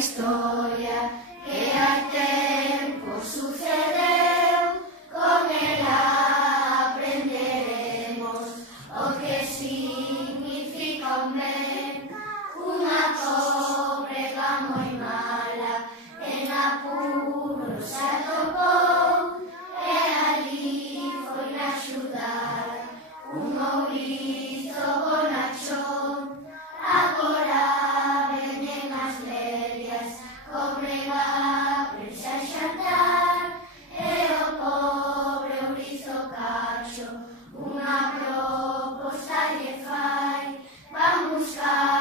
historia que hai tempo sucedeu, con ela aprenderemos o que significa un ben. Unha pobrega moi mala en apuros se atopou, e ali foi na axudar un ourizo bonachón. Agora veñen as medias, cobrega prensa a xantar, e o pobre ourizo cacho unha proposta lle fai: van buscar